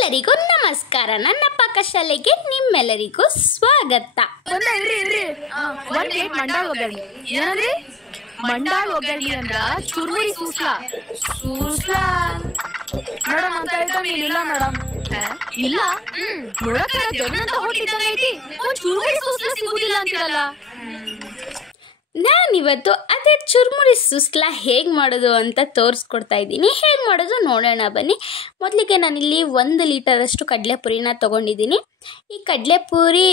ಎಲ್ಲರಿಗೂ ನಮಸ್ಕಾರ. ನನ್ನ ಪಾಕಶಾಲೆಗೆ ನಿಮ್ಮೆಲ್ಲರಿಗೂ ಸ್ವಾಗತ. ಮಂಡಾಳ ಒಗ್ಗರಣೆ ಅಂದ್ರ ಚುರುಮುರಿ ಸೂಸ್ಲಾ ಸೂಸ್ಲಾ ಮೇಡಮ್ ಅಂತ ಹೇಳ್ತಾ ನೀನಿಲ್ಲ ಮೇಡಮ್ ಇಲ್ಲ ನೋಡಕ್ಕ ದೊಡ್ಡಂತ ಹೋಟ್ಲಿದ್ದಂಗ ಐತಿ ಚುರುಮುರಿ ಸೂಸ್ಲಾ ಸಿಗುದಿಲ್ಲ ಅಂತಿರಲ್ಲ. ನಾನಿವತ್ತು ಅದೇ ಚುರುಮುರಿ ಸುಸ್ಲಾ ಹೇಗೆ ಮಾಡೋದು ಅಂತ ತೋರಿಸ್ಕೊಡ್ತಾ ಇದ್ದೀನಿ. ಹೇಗೆ ಮಾಡೋದು ನೋಡೋಣ ಬನ್ನಿ. ಮೊದಲಿಗೆ ನಾನಿಲ್ಲಿ 1 ಲೀಟರಷ್ಟು ಕಡಲೆಪುರಿನ ತೊಗೊಂಡಿದ್ದೀನಿ. ಈ ಕಡಲೆಪುರಿ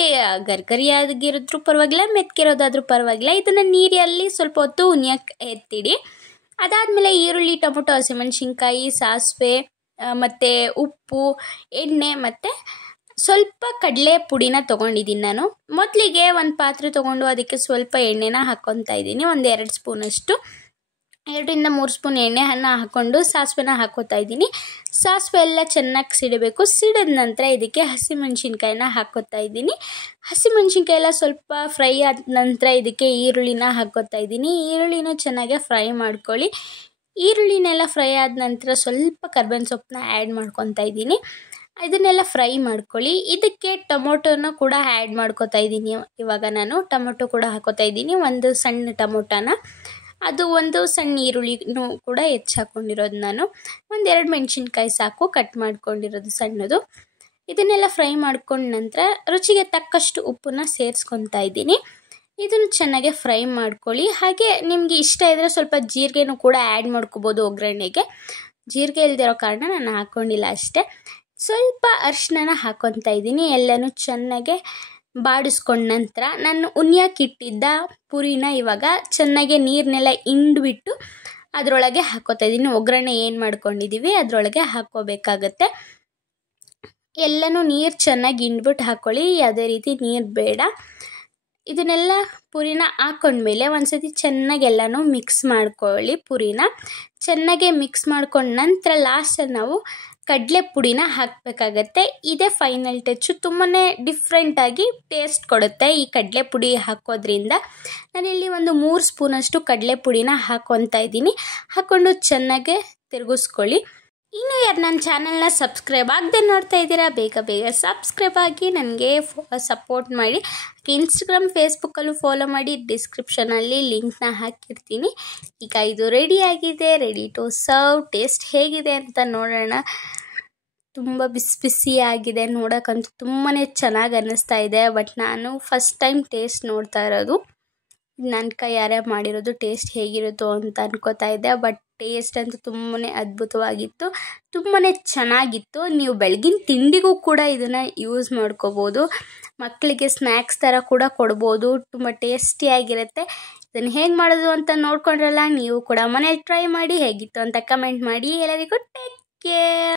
ಗರ್ಗರಿಯಾಗಿರೋದ್ರೂ ಪರವಾಗಿಲ್ಲ, ಮೆತ್ಕಿರೋದಾದ್ರೂ ಪರವಾಗಿಲ್ಲ. ಇದನ್ನು ನೀರಲ್ಲಿ ಸ್ವಲ್ಪ ಹೊತ್ತು ಉನಿಯಕ್ಕೆ ಎತ್ತಿಡಿ. ಅದಾದಮೇಲೆ ಈರುಳ್ಳಿ, ಟೊಮೊಟೊ, ಹಸಿಮೆಣಸಿನ್ಕಾಯಿ, ಸಾಸಿವೆ ಮತ್ತು ಉಪ್ಪು, ಎಣ್ಣೆ ಮತ್ತು ಸ್ವಲ್ಪ ಕಡಲೆ ಪುಡಿನ ತೊಗೊಂಡಿದ್ದೀನಿ. ನಾನು ಮೊದಲಿಗೆ ಒಂದು ಪಾತ್ರೆ ತೊಗೊಂಡು ಅದಕ್ಕೆ ಸ್ವಲ್ಪ ಎಣ್ಣೆನ ಹಾಕ್ಕೊತಾ ಇದ್ದೀನಿ. 1-2 ಸ್ಪೂನಷ್ಟು, 2-3 ಸ್ಪೂನ್ ಎಣ್ಣೆಯನ್ನು ಹಾಕ್ಕೊಂಡು ಸಾಸಿವೆನ ಹಾಕ್ಕೋತಾ ಇದ್ದೀನಿ. ಸಾಸಿವೆ ಎಲ್ಲ ಚೆನ್ನಾಗಿ ಸಿಡಬೇಕು. ಸಿಡಿದ ನಂತರ ಇದಕ್ಕೆ ಹಸಿಮೆಣ್ಸಿನ್ಕಾಯಿನ ಹಾಕ್ಕೋತಾ ಇದ್ದೀನಿ. ಹಸಿಮೆಣ್ಸಿನ್ಕಾಯಿ ಎಲ್ಲ ಸ್ವಲ್ಪ ಫ್ರೈ ಆದ ನಂತರ ಇದಕ್ಕೆ ಈರುಳ್ಳಿನ ಹಾಕ್ಕೋತಾ ಇದ್ದೀನಿ. ಈರುಳ್ಳಿನೂ ಚೆನ್ನಾಗಿ ಫ್ರೈ ಮಾಡ್ಕೊಳ್ಳಿ. ಈರುಳ್ಳಿನೆಲ್ಲ ಫ್ರೈ ಆದ ನಂತರ ಸ್ವಲ್ಪ ಕರ್ಬೇವಿನ ಸೊಪ್ಪನ್ನ ಆ್ಯಡ್ ಮಾಡ್ಕೊತಾ ಇದ್ದೀನಿ. ಇದನ್ನೆಲ್ಲ ಫ್ರೈ ಮಾಡ್ಕೊಳ್ಳಿ. ಇದಕ್ಕೆ ಟೊಮೊಟೊನ ಕೂಡ ಆ್ಯಡ್ ಮಾಡ್ಕೋತಾ ಇದ್ದೀನಿ. ಇವಾಗ ನಾನು ಟೊಮೊಟೊ ಕೂಡ ಹಾಕೋತಾ ಇದ್ದೀನಿ. 1 ಸಣ್ಣ ಟೊಮೊಟೊನ, ಅದು 1 ಸಣ್ಣ ಈರುಳ್ಳಿನೂ ಕೂಡ ಹೆಚ್ಚಾಕೊಂಡಿರೋದು ನಾನು. 1-2 ಮೆಣಸಿನ್ಕಾಯಿ ಸಾಕು, ಕಟ್ ಮಾಡ್ಕೊಂಡಿರೋದು ಸಣ್ಣದು. ಇದನ್ನೆಲ್ಲ ಫ್ರೈ ಮಾಡ್ಕೊಂಡ ನಂತರ ರುಚಿಗೆ ತಕ್ಕಷ್ಟು ಉಪ್ಪನ್ನ ಸೇರಿಸ್ಕೊತಾ ಇದ್ದೀನಿ. ಇದನ್ನು ಚೆನ್ನಾಗಿ ಫ್ರೈ ಮಾಡ್ಕೊಳ್ಳಿ. ಹಾಗೆ ನಿಮಗೆ ಇಷ್ಟ ಇದ್ದರೆ ಸ್ವಲ್ಪ ಜೀರಿಗೆನೂ ಕೂಡ ಆ್ಯಡ್ ಮಾಡ್ಕೋಬೋದು ಒಗ್ಗರಣೆಗೆ. ಜೀರಿಗೆ ಇಲ್ದಿರೋ ಕಾರಣ ನಾನು ಹಾಕ್ಕೊಂಡಿಲ್ಲ ಅಷ್ಟೇ. ಸ್ವಲ್ಪ ಅರಿಶಿನ ಹಾಕ್ಕೊತಾ ಇದ್ದೀನಿ. ಎಲ್ಲನೂ ಚೆನ್ನಾಗೆ ಬಾಡಿಸ್ಕೊಂಡ ನಂತರ ನಾನು ಉನಿಯಕ್ಕಿಟ್ಟಿದ್ದ ಪುರಿನ ಇವಾಗ ಚೆನ್ನಾಗೆ ನೀರನ್ನೆಲ್ಲ ಹಿಂಡ್ಬಿಟ್ಟು ಅದರೊಳಗೆ ಹಾಕ್ಕೋತಾ ಇದ್ದೀನಿ. ಒಗ್ಗರಣೆ ಏನು ಮಾಡ್ಕೊಂಡಿದ್ದೀವಿ ಅದರೊಳಗೆ ಹಾಕ್ಕೋಬೇಕಾಗತ್ತೆ. ಎಲ್ಲನೂ ನೀರು ಚೆನ್ನಾಗಿ ಹಿಂಡ್ಬಿಟ್ಟು ಹಾಕ್ಕೊಳ್ಳಿ, ಯಾವುದೇ ರೀತಿ ನೀರು ಬೇಡ. ಇದನ್ನೆಲ್ಲ ಪುರಿನ ಹಾಕ್ಕೊಂಡ್ಮೇಲೆ ಒಂದ್ಸತಿ ಚೆನ್ನಾಗಿ ಎಲ್ಲನೂ ಮಿಕ್ಸ್ ಮಾಡ್ಕೊಳ್ಳಿ. ಪುರಿನ ಚೆನ್ನಾಗೆ ಮಿಕ್ಸ್ ಮಾಡ್ಕೊಂಡ ನಂತರ ಲಾಸ್ಟಲ್ಲಿ ನಾವು ಕಡಲೆ ಪುಡಿನ ಹಾಕಬೇಕಾಗತ್ತೆ. ಇದೇ ಫೈನಲ್ ಟಚ್ಚು. ತುಂಬಾ ಡಿಫ್ರೆಂಟಾಗಿ ಟೇಸ್ಟ್ ಕೊಡುತ್ತೆ ಈ ಕಡಲೆ ಪುಡಿ ಹಾಕೋದ್ರಿಂದ. ನಾನಿಲ್ಲಿ 3 ಸ್ಪೂನಷ್ಟು ಕಡಲೆ ಪುಡಿನ ಹಾಕ್ಕೊತಾ ಇದ್ದೀನಿ. ಹಾಕ್ಕೊಂಡು ಚೆನ್ನಾಗೆ ತಿರುಗಿಸ್ಕೊಳ್ಳಿ. ಇನ್ನು ಯಾರು ನನ್ನ ಚಾನಲ್ನ ಸಬ್ಸ್ಕ್ರೈಬ್ ಆಗದೆ ನೋಡ್ತಾ ಇದ್ದೀರಾ, ಬೇಗ ಸಬ್ಸ್ಕ್ರೈಬ್ ಆಗಿ ನನಗೆ ಸಪೋರ್ಟ್ ಮಾಡಿ. ಇನ್ಸ್ಟಾಗ್ರಾಮ್, ಫೇಸ್ಬುಕ್ಕಲ್ಲೂ ಫಾಲೋ ಮಾಡಿ. ಡಿಸ್ಕ್ರಿಪ್ಷನಲ್ಲಿ ಲಿಂಕ್ನ ಹಾಕಿರ್ತೀನಿ. ಈಗ ಇದು ರೆಡಿಯಾಗಿದೆ, ರೆಡಿ ಟು ಸರ್ವ್. ಟೇಸ್ಟ್ ಹೇಗಿದೆ ಅಂತ ನೋಡೋಣ. ತುಂಬ ಬಿಸಿಯಾಗಿದೆ, ನೋಡೋಕ್ಕಂತೂ ತುಂಬಾ ಚೆನ್ನಾಗಿ ಅನ್ನಿಸ್ತಾ ಇದೆ. ಬಟ್ ನಾನು ಫಸ್ಟ್ ಟೈಮ್ ಟೇಸ್ಟ್ ನೋಡ್ತಾ ಇರೋದು. ನನ್ನ ಕೈಯಾರೆ ಮಾಡಿರೋದು ಟೇಸ್ಟ್ ಹೇಗಿರುತ್ತೋ ಅಂತ ಅನ್ಕೋತಾ ಇದ್ದೆ. ಬಟ್ ಟೇಸ್ಟ್ ಅಂತೂ ತುಂಬಾ ಅದ್ಭುತವಾಗಿತ್ತು, ತುಂಬಾ ಚೆನ್ನಾಗಿತ್ತು. ನೀವು ಬೆಳಗಿನ ತಿಂಡಿಗೂ ಕೂಡ ಇದನ್ನು ಯೂಸ್ ಮಾಡ್ಕೋಬೋದು. ಮಕ್ಕಳಿಗೆ ಸ್ನ್ಯಾಕ್ಸ್ ಥರ ಕೂಡ ಕೊಡ್ಬೋದು. ತುಂಬ ಟೇಸ್ಟಿಯಾಗಿರುತ್ತೆ. ಇದನ್ನು ಹೇಗೆ ಮಾಡೋದು ಅಂತ ನೋಡ್ಕೊಂಡ್ರಲ್ಲ, ನೀವು ಕೂಡ ಮನೇಲಿ ಟ್ರೈ ಮಾಡಿ. ಹೇಗಿತ್ತು ಅಂತ ಕಮೆಂಟ್ ಮಾಡಿ. ಎಲ್ಲರಿಗೂ ಟೇಕ್ ಕೇರ್.